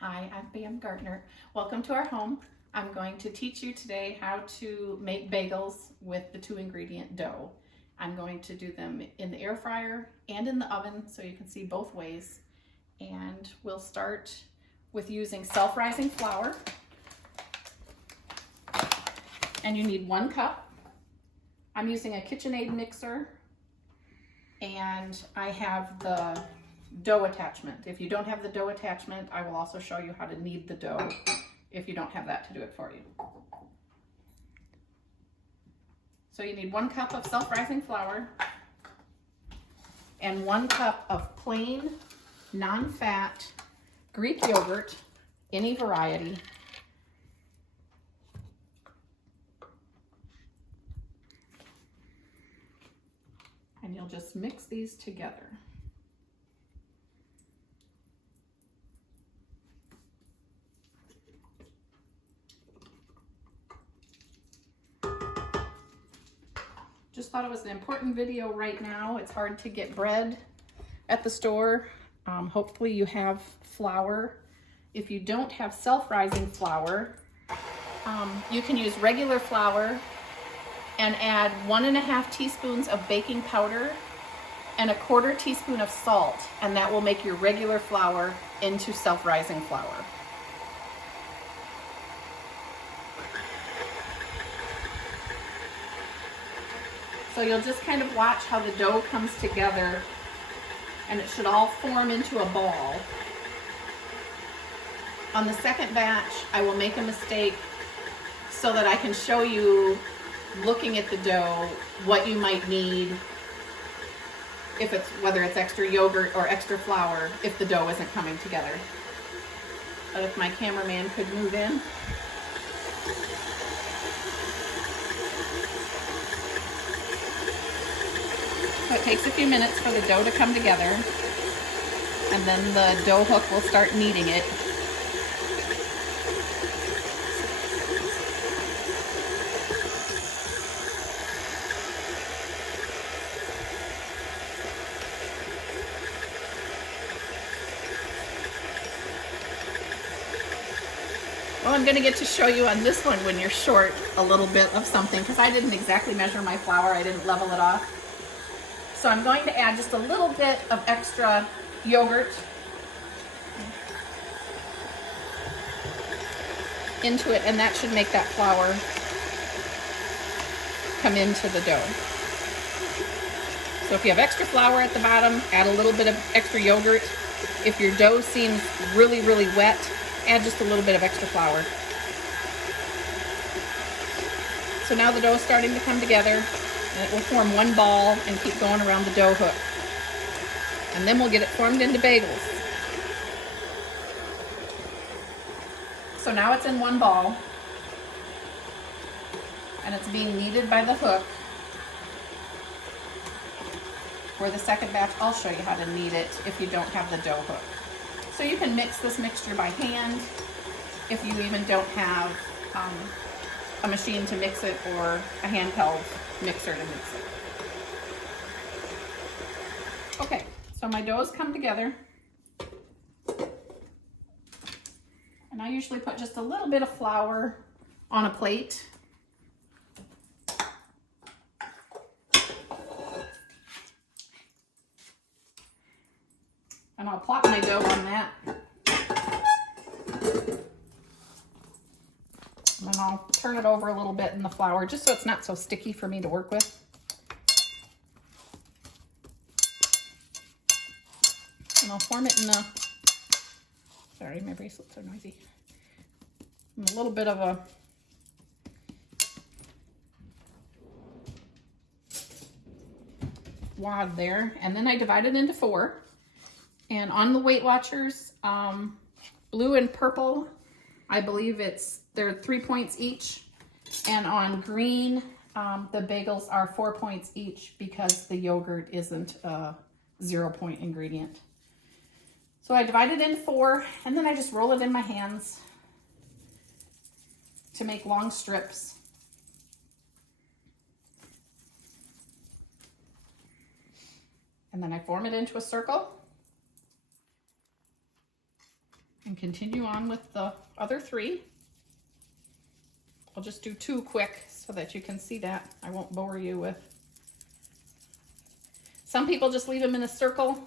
Hi, I'm Pam Gardner. Welcome to our home. I'm going to teach you today how to make bagels with the 2-ingredient dough. I'm going to do them in the air fryer and in the oven so you can see both ways. And we'll start with using self-rising flour. And you need 1 cup. I'm using a KitchenAid mixer, and I have the dough attachment. If you don't have the dough attachment, I will also show you how to knead the dough if you don't have that to do it for you. So you need 1 cup of self-rising flour and 1 cup of plain, non-fat Greek yogurt, any variety. And you'll just mix these together. Just thought it was an important video right now. It's hard to get bread at the store. Hopefully you have flour. If you don't have self-rising flour, you can use regular flour and add 1.5 teaspoons of baking powder and 1/4 teaspoon of salt, and that will make your regular flour into self-rising flour. So you'll just kind of watch how the dough comes together, and it should all form into a ball. On the second batch, I will make a mistake so that I can show you, looking at the dough, what you might need, whether it's extra yogurt or extra flour, if the dough isn't coming together. But if my cameraman could move in. So it takes a few minutes for the dough to come together, and then the dough hook will start kneading it. Well, I'm going to get to show you on this one when you're short a little bit of something, because I didn't exactly measure my flour. I didn't level it off. So I'm going to add just a little bit of extra yogurt into it, and that should make that flour come into the dough. So if you have extra flour at the bottom, add a little bit of extra yogurt. If your dough seems really, really wet, add just a little bit of extra flour. So now the dough is starting to come together, and it will form one ball and keep going around the dough hook. And then we'll get it formed into bagels. So now it's in one ball, and it's being kneaded by the hook. For the second batch, I'll show you how to knead it if you don't have the dough hook. So you can mix this mixture by hand if you even don't have a machine to mix it or a handheld mixer to mix it. Okay, so my dough's come together. And I usually put just a little bit of flour on a plate. And I'll plop my dough on that. And then I'll turn it over a little bit in the flour, just so it's not so sticky for me to work with. And I'll form it in a, sorry, my bracelets are noisy. And a little bit of a wad there. And then I divide it into 4. And on the Weight Watchers, blue and purple, I believe they're 3 points each. And on green, the bagels are 4 points each because the yogurt isn't a 0-point ingredient. So I divide it into 4, and then I just roll it in my hands to make long strips. And then I form it into a circle. And continue on with the other 3. I'll just do 2 quick so that you can see that. I won't bore you with. Some people just leave them in a circle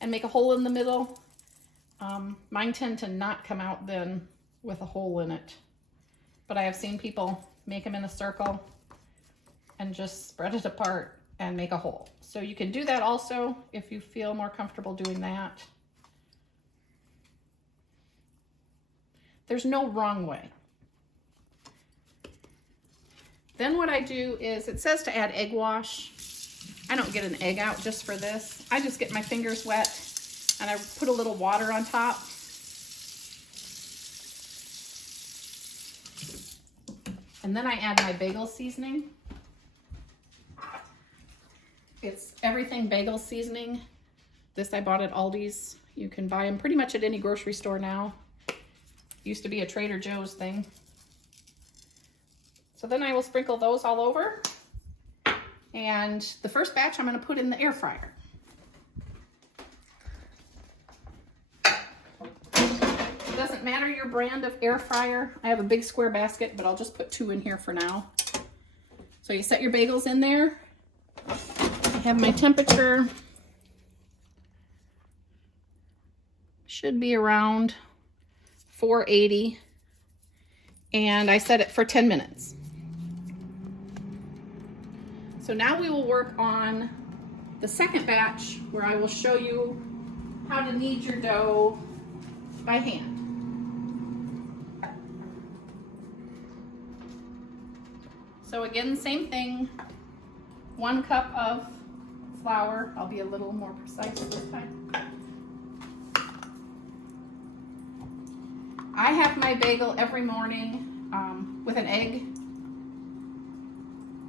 and make a hole in the middle. Mine tend to not come out then with a hole in it. But I have seen people make them in a circle and just spread it apart and make a hole. So you can do that also if you feel more comfortable doing that. There's no wrong way. Then what I do is, it says to add egg wash. I don't get an egg out just for this. I just get my fingers wet and I put a little water on top. And then I add my bagel seasoning. It's everything bagel seasoning. This I bought at Aldi's. You can buy them pretty much at any grocery store now. Used to be a Trader Joe's thing. So then I will sprinkle those all over. And the first batch I'm going to put in the air fryer. It doesn't matter your brand of air fryer. I have a big square basket, but I'll just put 2 in here for now. So you set your bagels in there. I have my temperature. Should be around 480. And I set it for 10 minutes. So now we will work on the second batch where I will show you how to knead your dough by hand. So again, same thing, 1 cup of flour. I'll be a little more precise this time. I have my bagel every morning with an egg.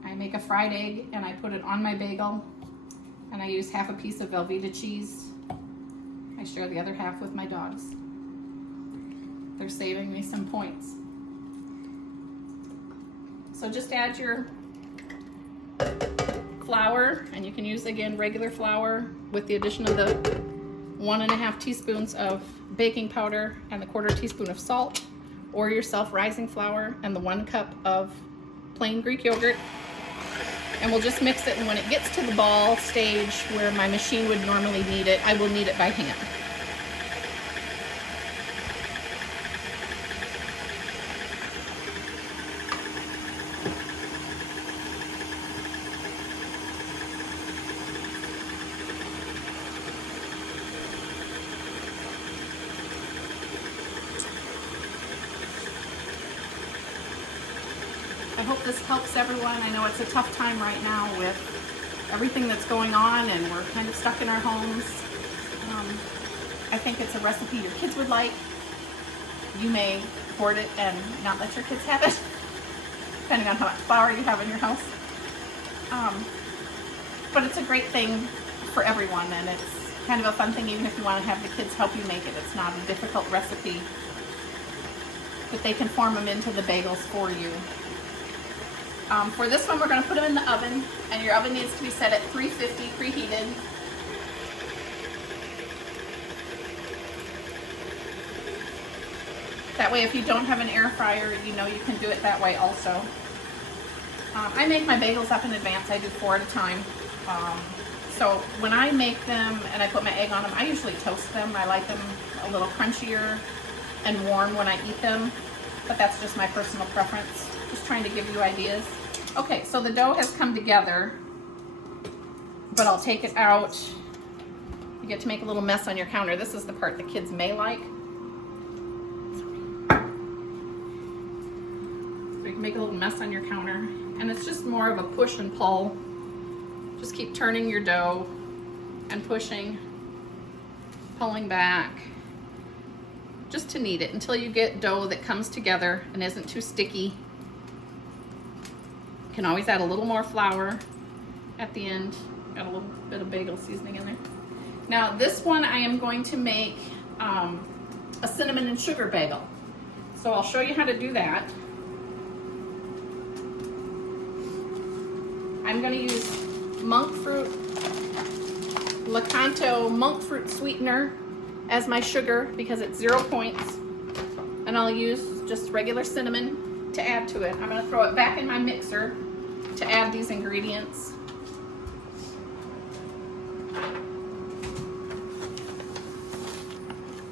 I make a fried egg and I put it on my bagel, and I use half a piece of Velveeta cheese. I share the other half with my dogs. They're saving me some points. So just add your flour, and you can use again regular flour with the addition of the 1½ teaspoons of baking powder and the 1/4 teaspoon of salt, or your self-rising flour and the 1 cup of plain Greek yogurt. And we'll just mix it, and when it gets to the ball stage where my machine would normally knead it, I will knead it by hand. I hope this helps everyone. I know it's a tough time right now with everything that's going on, and we're kind of stuck in our homes. I think it's a recipe your kids would like. You may hoard it and not let your kids have it, depending on how much flour you have in your house. But it's a great thing for everyone, and it's kind of a fun thing even if you want to have the kids help you make it. It's not a difficult recipe, but they can form them into the bagels for you. For this one, we're going to put them in the oven, and your oven needs to be set at 350 preheated. That way, if you don't have an air fryer, you know you can do it that way also. I make my bagels up in advance. I do 4 at a time. So when I make them and I put my egg on them, I usually toast them. I like them a little crunchier and warm when I eat them, but that's just my personal preference. Just trying to give you ideas. Okay, so the dough has come together, but I'll take it out. You get to make a little mess on your counter. This is the part the kids may like. So you can make a little mess on your counter, and it's just more of a push and pull. Just keep turning your dough and pushing, pulling back, just to knead it until you get dough that comes together and isn't too sticky. You can always add a little more flour at the end. Got a little bit of bagel seasoning in there. Now this one I am going to make a cinnamon and sugar bagel. So I'll show you how to do that. I'm going to use monk fruit, Lakanto monk fruit sweetener. as my sugar because it's 0 points. And I'll use just regular cinnamon to add to it. I'm gonna throw it back in my mixer to add these ingredients.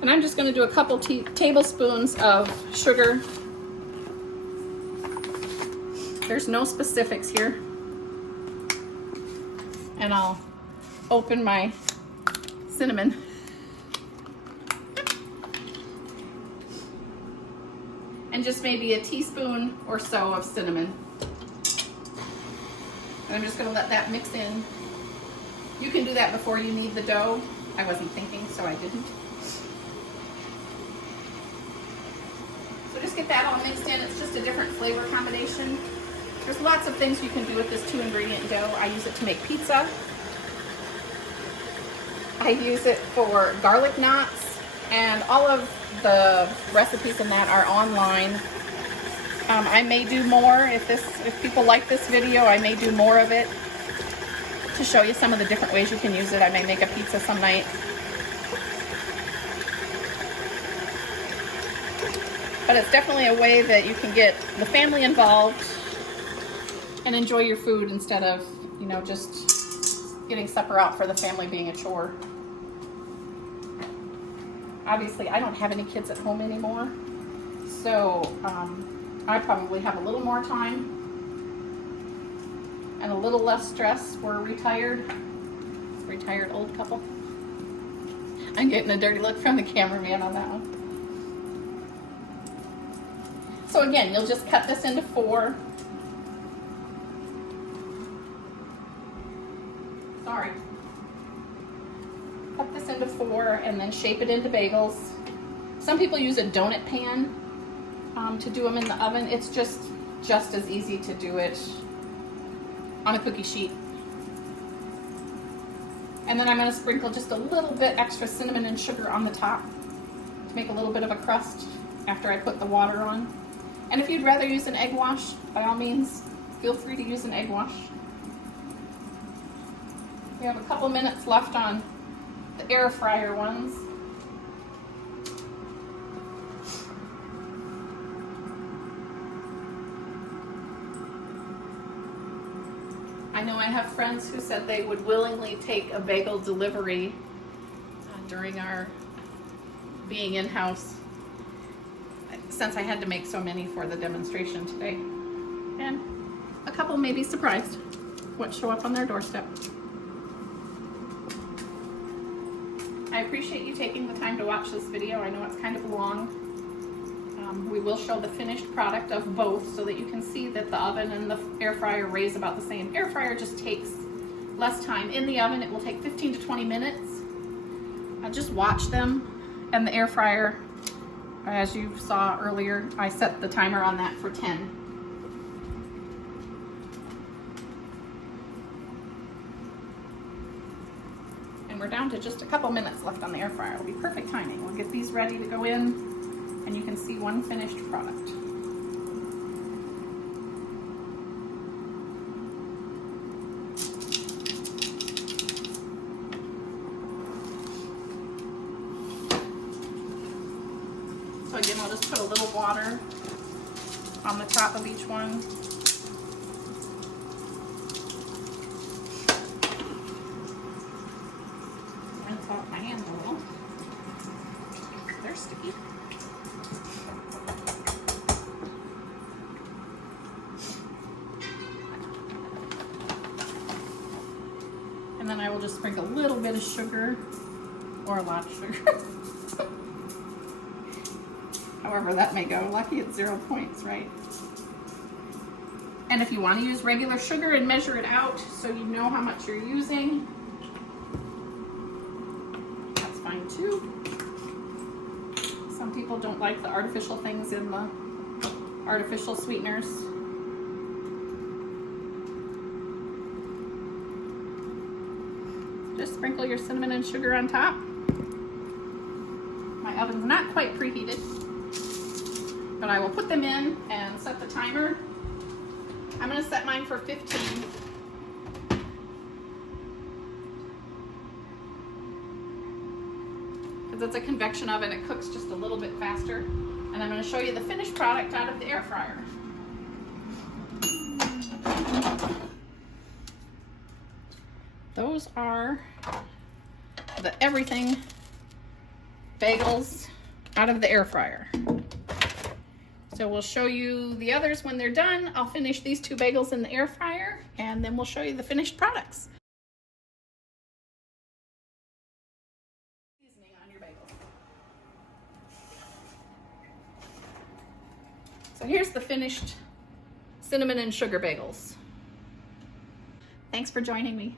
And I'm just gonna do a couple tablespoons of sugar. There's no specifics here. And I'll open my cinnamon. And just maybe a teaspoon or so of cinnamon. And I'm just gonna let that mix in. You can do that before you knead the dough. I wasn't thinking, so I didn't. So just get that all mixed in. It's just a different flavor combination. There's lots of things you can do with this 2-ingredient dough. I use it to make pizza. I use it for garlic knots, and all of the recipes in that are online. I may do more if people like this video. I may do more of it to show you some of the different ways you can use it. I may make a pizza some night. But it's definitely a way that you can get the family involved and enjoy your food instead of, you know, just getting supper out for the family being a chore. Obviously, I don't have any kids at home anymore, so I probably have a little more time and a little less stress. We're a retired old couple. I'm getting a dirty look from the cameraman on that one. So again, you'll just cut this into 4. Sorry. Cut this into 4 and then shape it into bagels. Some people use a donut pan to do them in the oven. It's just as easy to do it on a cookie sheet. And then I'm going to sprinkle just a little bit extra cinnamon and sugar on the top to make a little bit of a crust after I put the water on. And if you'd rather use an egg wash, by all means, feel free to use an egg wash. We have a couple minutes left on the air fryer ones. I know I have friends who said they would willingly take a bagel delivery during our being in-house, since I had to make so many for the demonstration today. And a couple may be surprised what show up on their doorstep. I appreciate you taking the time to watch this video. I know it's kind of long. We will show the finished product of both so that you can see that the oven and the air fryer raise about the same. Air fryer just takes less time. In the oven, it will take 15 to 20 minutes. Just watch them. And the air fryer, as you saw earlier, I set the timer on that for 10. And we're down to just a couple minutes left on the air fryer. It'll be perfect timing. We'll get these ready to go in, and you can see one finished product. So again, I'll just put a little water on the top of each one. Rinse off my hands a little. They're sticky. And then I will just sprinkle a little bit of sugar, or a lot of sugar. However that may go. Lucky it's 0 points, right? And if you want to use regular sugar and measure it out so you know how much you're using, that's fine too. Some people don't like the artificial things in the artificial sweeteners. Just sprinkle your cinnamon and sugar on top. My oven's not quite preheated, but I will put them in and set the timer. I'm going to set mine for 15. because it's a convection oven. It cooks just a little bit faster. And I'm going to show you the finished product out of the air fryer. Those are the everything bagels out of the air fryer. So we'll show you the others when they're done. I'll finish these 2 bagels in the air fryer, and then we'll show you the finished products. Seasoning on your bagels. So here's the finished cinnamon and sugar bagels. Thanks for joining me.